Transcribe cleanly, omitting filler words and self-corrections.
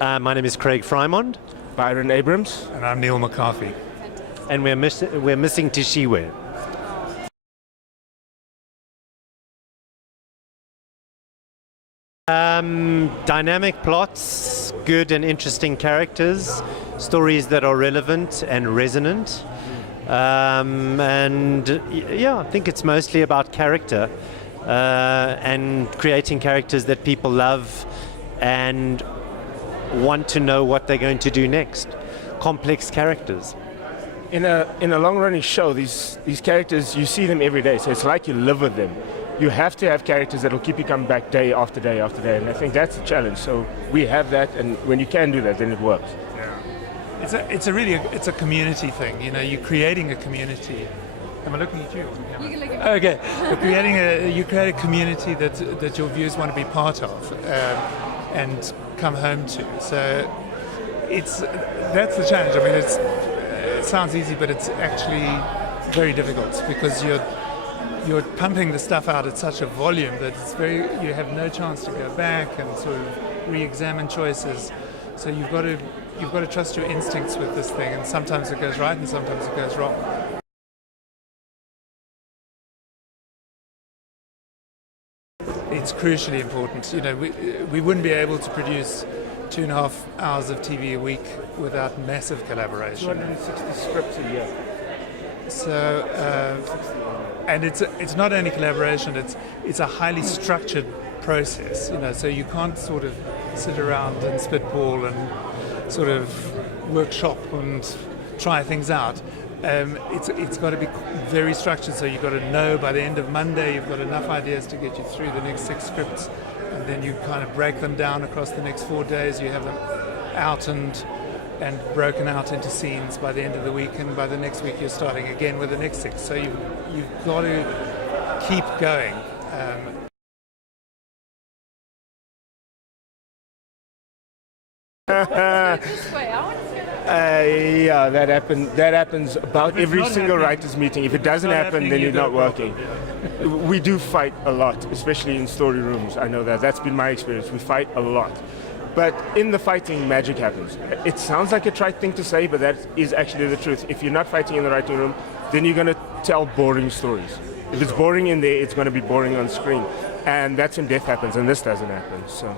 My name is Craig Freimond. Byron Abrams. And I'm Neil McCarthy. And we're missing Tishiwe. Dynamic plots, good and interesting characters, stories that are relevant and resonant. I think it's mostly about character and creating characters that people love and want to know what they're going to do next. Complex characters. In a long-running show, these characters, you see them every day, so it's like you live with them. You have to have characters that will keep you coming back day after day after day, and I think that's the challenge. So we have that, and when you can do that, then it works. Yeah. It's a community thing. You know, you're creating a community. Am I looking at you? You can look at me. Okay. You create a community that your viewers want to be part of and come home to. So that's the challenge. I mean, it sounds easy, but it's actually very difficult because you're pumping the stuff out at such a volume that you have no chance to go back and sort of re-examine choices. So you've got to trust your instincts with this thing, and sometimes it goes right and sometimes it goes wrong. It's crucially important. You know, we wouldn't be able to produce 2.5 hours of TV a week without massive collaboration. 260 scripts a year. So, and it's not only collaboration; it's a highly structured process. You know, so you can't sort of sit around and spitball and sort of workshop and try things out. It's got to be very structured. So you've got to know by the end of Monday you've got enough ideas to get you through the next 6 scripts, and then you kind of break them down across the next 4 days. You have them out and broken out into scenes by the end of the week, and by the next week you're starting again with the next 6. So you've got to keep going. Yeah, that happens about every single writers' meeting. If it doesn't happen, then you're not working. We do fight a lot, especially in story rooms. I know that's been my experience. We fight a lot. But in the fighting, magic happens. It sounds like a trite thing to say, but that is actually the truth. If you're not fighting in the writing room, then you're going to tell boring stories. If it's boring in there, it's going to be boring on screen. And that's when death happens, and this doesn't happen. So.